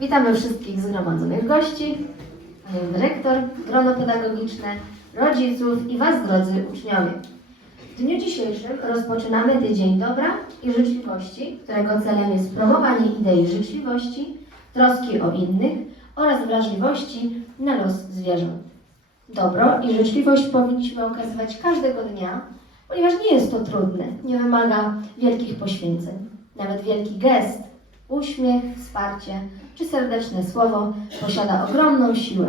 Witamy wszystkich zgromadzonych gości, panią dyrektor, grono pedagogiczne, rodziców i Was, drodzy uczniowie. W dniu dzisiejszym rozpoczynamy Tydzień Dobra i Życzliwości, którego celem jest promowanie idei życzliwości, troski o innych oraz wrażliwości na los zwierząt. Dobro i życzliwość powinniśmy okazywać każdego dnia, ponieważ nie jest to trudne, nie wymaga wielkich poświęceń. Nawet wielki gest, uśmiech, wsparcie czy serdeczne słowo posiada ogromną siłę.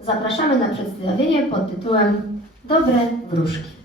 Zapraszamy na przedstawienie pod tytułem Dobre wróżki.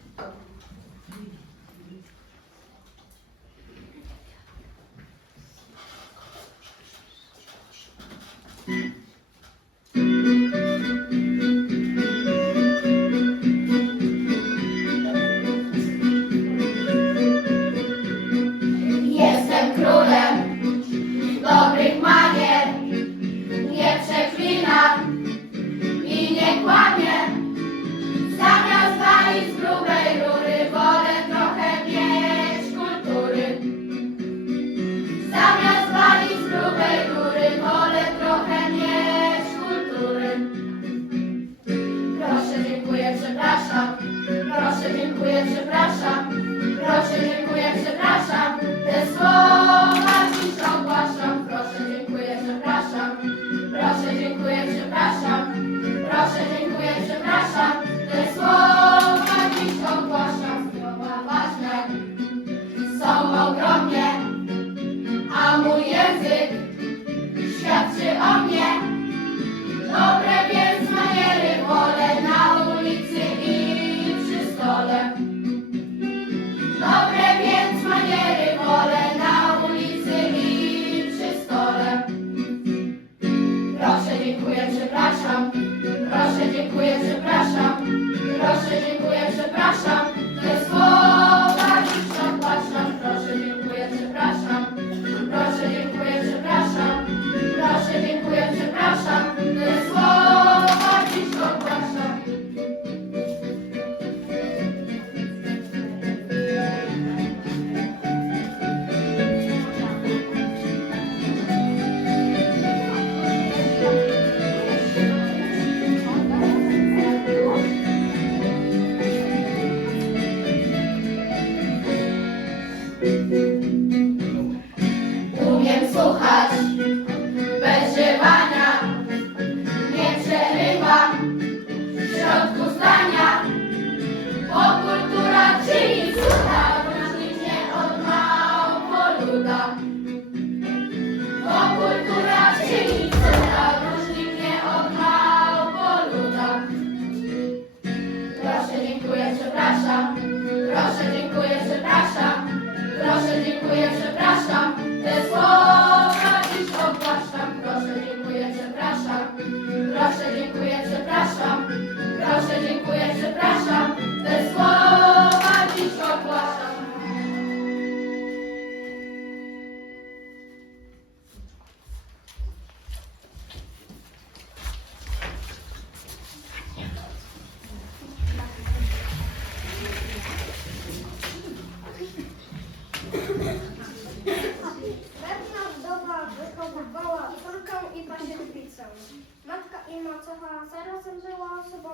Osobą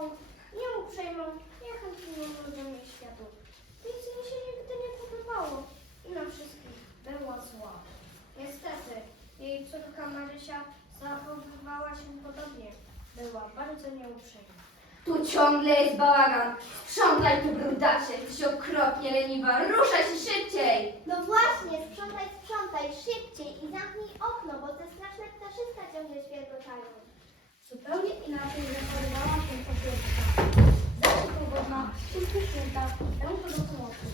nieuprzejmą, niechętną ludziom i światu. Nic jej się nigdy nie podobało i na wszystkich była zła. Niestety, jej córka Marysia zachowywała się podobnie. Była bardzo nieuprzejma. Tu ciągle jest bałagan. Sprzątaj tu brudacie, jesteś okropnie leniwa. Ruszaj się szybciej! No właśnie, sprzątaj, sprzątaj szybciej i zamknij okno, bo te straszne ptaszyska ciągle świergotają. Zupełnie inaczej zachowywała się kobieta. Zawsze powodna, uśmiechnięta, ręką do pomocy.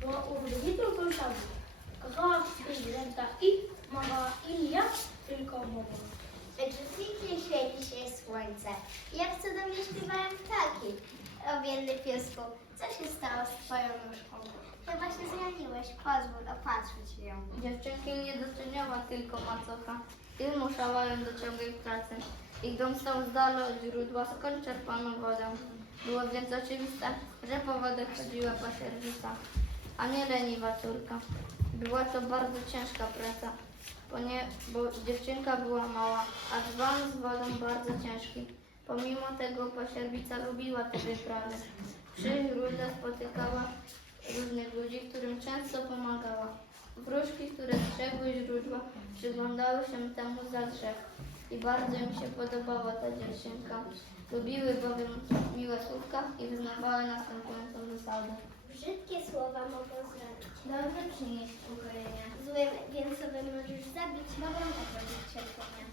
Była urodzitą sąsiadką. Kochała wszystkich zwierzęta i pomagała im jak tylko mogła. Pięknie świeci się słońce. Jak cudownie śpiewają ptaki. O biedny piesku, co się stało z twoją nóżką? Chyba się zraniłeś, pozwól opatrzyć ją. Dziewczynki nie doceniała tylko macocha. I zmuszała ją do ciągłej pracy. Ich dom stał z dala od źródła, skąd czerpano wodę. Było więc oczywiste, że po wodę chodziła pasierbica, a nie leniwa córka. Była to bardzo ciężka praca. bo dziewczynka była mała, a dzban z wodą bardzo ciężki. Pomimo tego pasierbica lubiła te wyprawy. Przy źródle spotykała różnych ludzi, którym często pomagała. Wróżki, które strzegły źródła, przyglądały się temu za drzew i bardzo im się podobała ta dziewczynka. Lubiły bowiem miłe słówka i wyznawały następującą zasadę. Brzydkie słowa mogą zranić. Dobre przynieść ukojenia. Złym więc sobie możesz zabić, mogą powodzić cierpienia.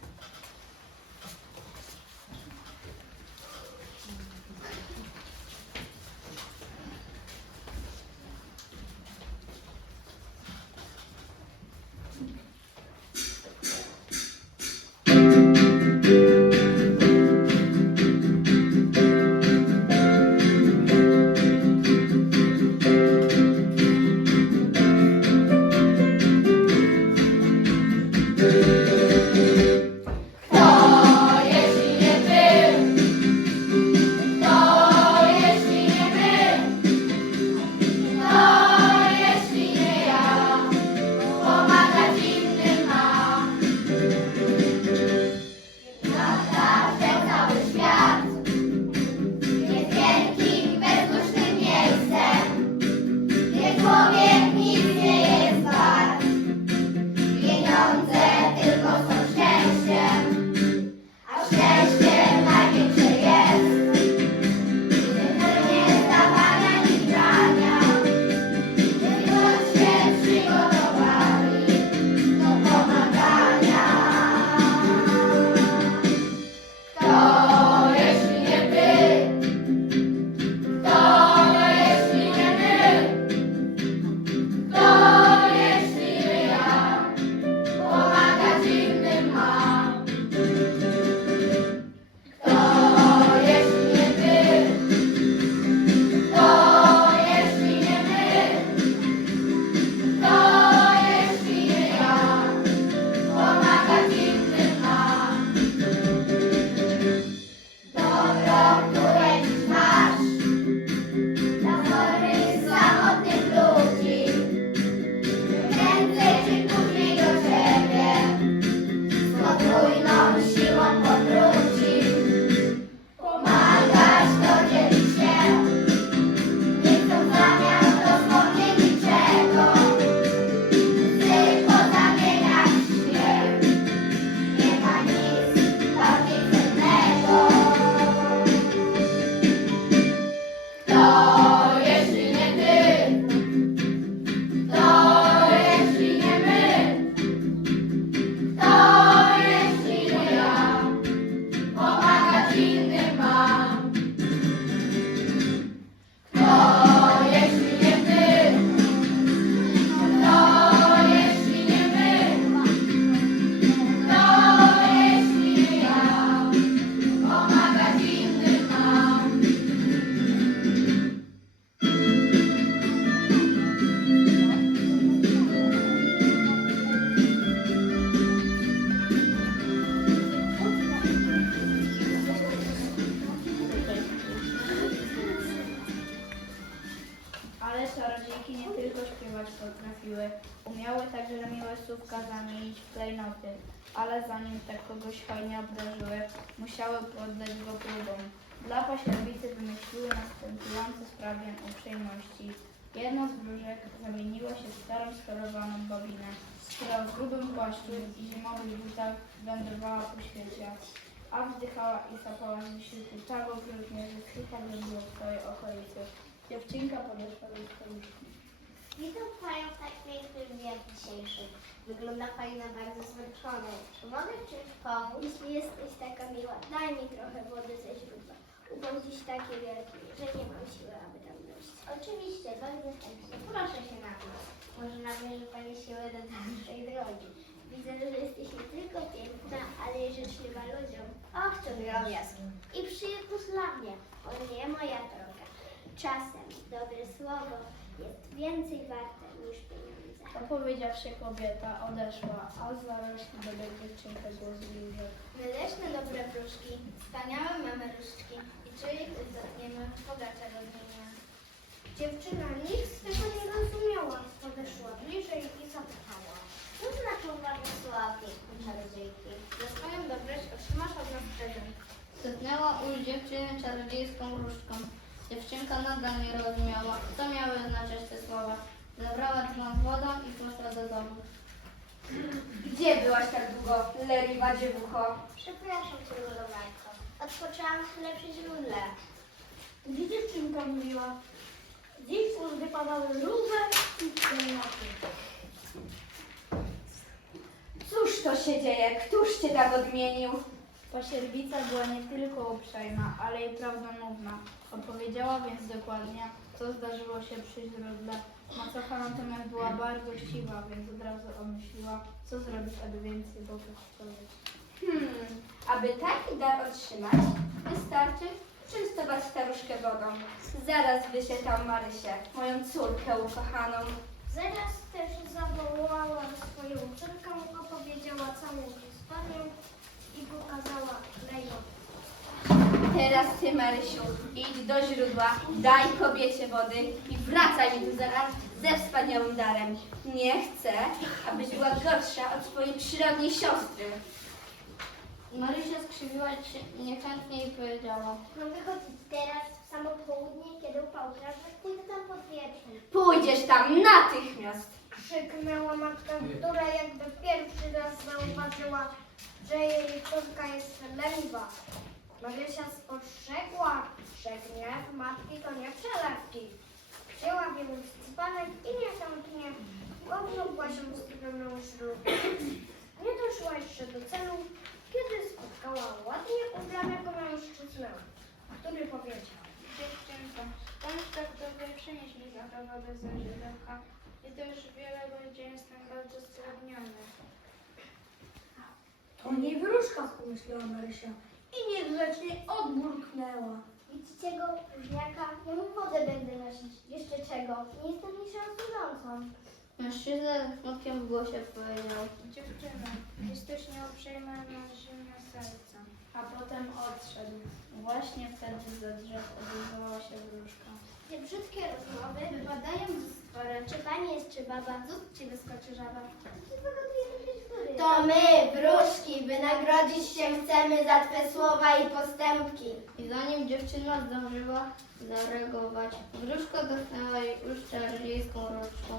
Fajnie obrażyły, musiały poddać go próbom. Dla pośrednicy wymyśliły następujące sprawię uprzejmości. Jedno z wróżek zamieniło się w starą skorowaną bobinę, która w grubym płaszczu i zimowych butach wędrowała po świecie, a wzdychała i sapała z wysiłku tak okrutnie, że ją było w całej okolicy. Dziewczynka podeszła do stoliczki. Witam Panią w tak pięknym dniu dzisiejszym. Wygląda Pani na bardzo zmęczoną. Czy mogę czymś pomóc? Jeśli jesteś taka miła, daj mi trochę wody ze źródła. Ubóz dziś taki wielki, że nie mam siły, aby tam dojść. Oczywiście, bardzo chętnie. Proszę się na mnie. Może nabierze Pani siłę do dalszej drogi. Widzę, że jesteś nie tylko piękna, ale i życzliwa ludziom. Och, to drobiazg. I przyjemność dla mnie. O nie, moja droga. Czasem dobre słowo jest więcej warte niż pieniądze. Opowiedziawszy kobieta odeszła, a znaleźli byle dziewczynkę złożliwych. Wyleśne dobre wróżki, wspaniałe mamy różdżki i czyli uzdatniemy, bogacza rozmienia. Dziewczyna nic z tego nie rozumiała, podeszła bliżej i zapytała. Co znaczą warte słowa czarodziejki? Za swoją dobroć otrzymasz od nas prezent. Dotknęła już dziewczynę czarodziejską różdżką. Dziewczynka nadal nie rozumiała, co miały znaczyć te słowa. Zabrała dzban z wodą i poszła do domu. Gdzie byłaś tak długo, leniwa dziewucho? Przepraszam cię, Ludowarko. Odpoczęłam chwilę przy źródle. Gdzie dziewczynka mówiła? Jej ust wypadały róże i ciemnoty. Cóż to się dzieje? Któż cię tak odmienił? Pasierbica była nie tylko uprzejma, ale i prawdomówna. Opowiedziała więc dokładnie, co zdarzyło się przy źródle. Macocha natomiast była bardzo chciwa, więc od razu omyśliła, co zrobić, aby więcej błogosławić. Hmm, aby taki dar otrzymać, wystarczy częstować staruszkę wodą. Zaraz wysie tam Marysię, moją córkę ukochaną. Zaraz też zawołała swoją córkę, opowiedziała całą historię pokazała. Teraz ty, Marysiu, idź do źródła, daj kobiecie wody i wracaj mi tu zaraz ze wspaniałym darem. Nie chcę, abyś była gorsza od swojej przyrodniej siostry. Marysia skrzywiła się niechętnie i powiedziała. Mam wychodzić teraz w samo południe, kiedy upał trawnik, pójdę tam pod wieczór. Pójdziesz tam natychmiast. Krzyknęła matka, która jakby pierwszy raz zauważyła, że jej córka jest leniwa. Marysia spostrzegła, że gniew matki to nie przelewki. Wzięła więc dzbanek i niechętnie obrzągła się w stronę ślubu. Nie doszła jeszcze do celu, kiedy spotkała ładnie ubranego mężczyznę, który powiedział. Dziewczynko, tak dobry, przynieś mi na to wodę ze źródełka. I już wiele godzin jestem bardzo spragniony. Nie wróżka, pomyślała Marysia i niegrzecznie odburknęła. Widzicie go, próżniaka? Ja mu wodę będę nosić. Jeszcze czego? Nie jestem niższą służącą. Mężczyzna ze smutkiem w głosie powiedział. Dziewczyno, jesteś nieuprzejma na zimne serce. A potem odszedł. Właśnie wtedy ze drzew odezwała się wróżka. Te brzydkie rozmowy wypadają ze stworem. Czy pani jest, czy baba? Z ust ci wyskoczy żaba. Ty To my, wróżki, wynagrodzić się chcemy za Twe słowa i postępki. I zanim dziewczyna zdążyła zareagować, wróżka dotknęła jej już czarodziejską różdżką.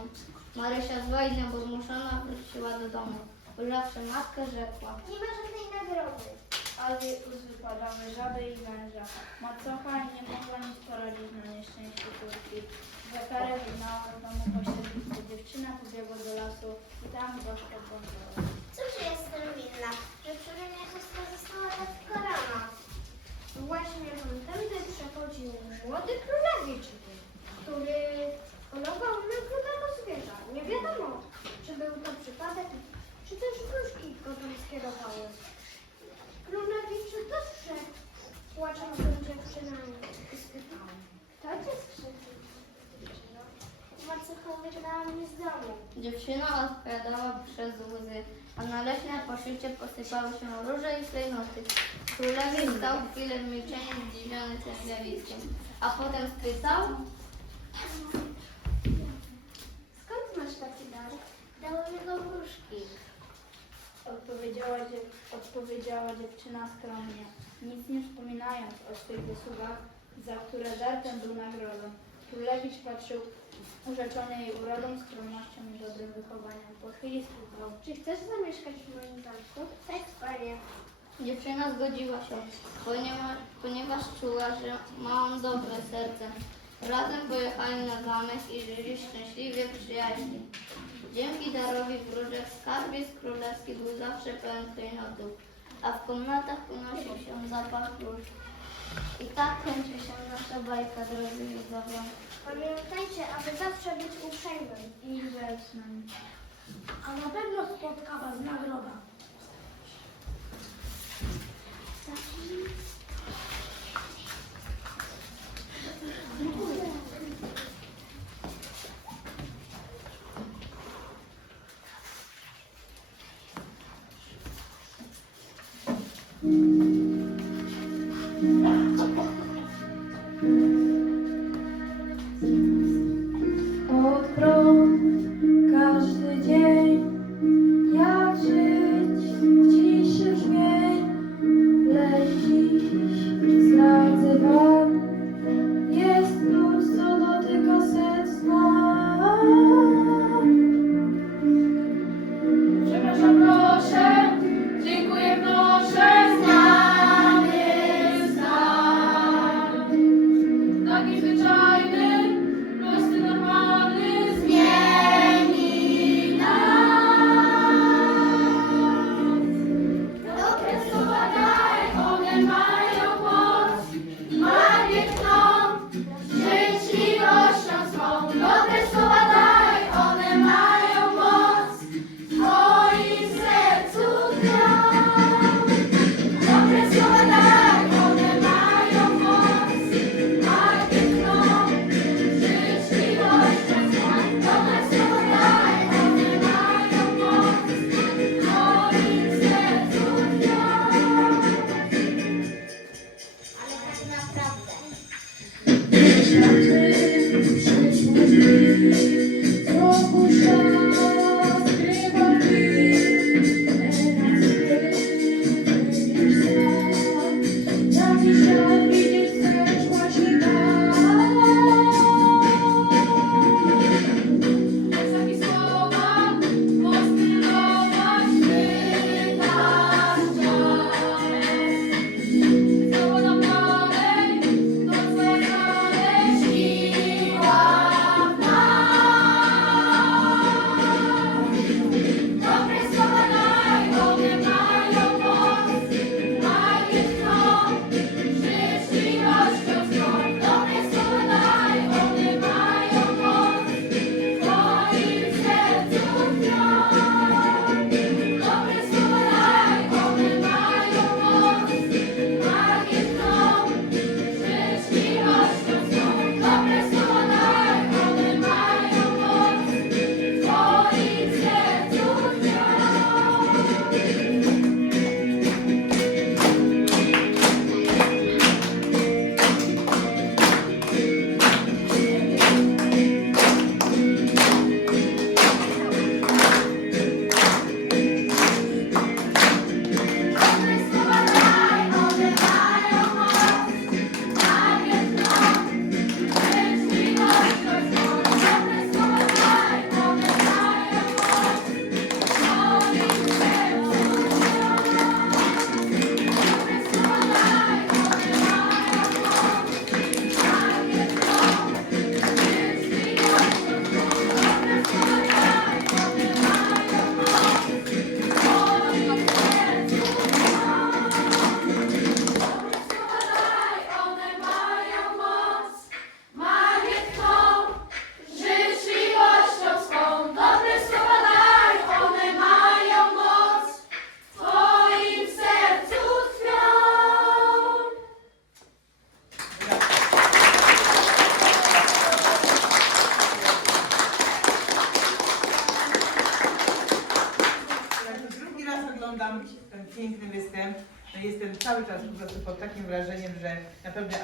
Marysia zła i niepozmuszona wróciła do domu. Ujrzawszy matkę, rzekła. Nie ma żadnej nagrody. Ale jej ust wypadały żaby i węża. Macocha nie mogła nic poradzić na nieszczęście córki. Za karę wygnała z domu pośrednictwo. Dziewczyna pobiegła do lasu i tam gorzko płakała. Cóż jestem winna, że przyrządnia siostra została tak korona. Właśnie tamtędy przechodził młody królewicz, który polował na grubego zwierza. Nie wiadomo, czy był to przypadek, czy też wróżki go tam skierowały. Królewicz dostrzegł płaczącą dziewczynę i spytał, kto cię dziewczyno?" Macocha wygnała mnie z domu. Dziewczyna odpowiadała przez łzy, a na leśne poszycie posypały się róże i klejnoty. Królewicz stał chwilę w milczeniu zdziwiony tym zjawiskiem, a potem spytał, Skąd masz taki dar? Dały mi go wróżki. Odpowiedziała, dziew odpowiedziała dziewczyna skromnie, wspominając o swych wysługach, za które dar ten był nagrodą. Królewicz patrzył urzeczony jej urodą, skromnością i dobrym wychowaniem. Po chwili spytał, Czy chcesz zamieszkać w moim zamku? Tak, panie. Dziewczyna zgodziła się, ponieważ, ponieważ czuła, że ma on dobre serce. Razem pojechali na zamek i żyli szczęśliwie przyjaźni. Dzięki darowi wróżek skarbiec królewski był zawsze pełen klejnotów, a w komnatach unosił się zapach róż. I tak kończy się nasza bajka, drodzy widzowie. Pamiętajcie, aby zawsze być uprzejmym. i grzecznym. A na pewno spotka Was nagroda.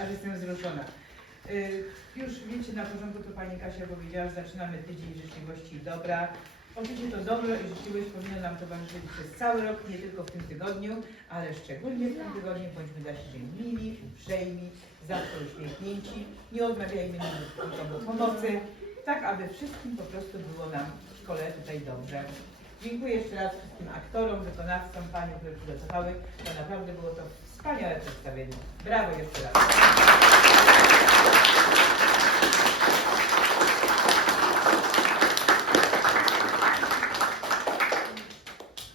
Aż jestem wzruszona. Y, Już wiecie, na początku to Pani Kasia powiedziała, że zaczynamy tydzień życzliwości i dobra. Oczywiście to dobro i życzliwość powinno nam towarzyszyć przez cały rok, nie tylko w tym tygodniu, ale szczególnie w tym tygodniu bądźmy dla siebie mili, uprzejmi, zawsze uśmiechnięci, nie odmawiajmy nikomu pomocy, tak aby wszystkim po prostu było nam w szkole tutaj dobrze. Dziękuję jeszcze raz wszystkim aktorom, wykonawcom, paniom, które przygotowały. To naprawdę było to Wspaniałe przedstawienie. Brawo jeszcze raz.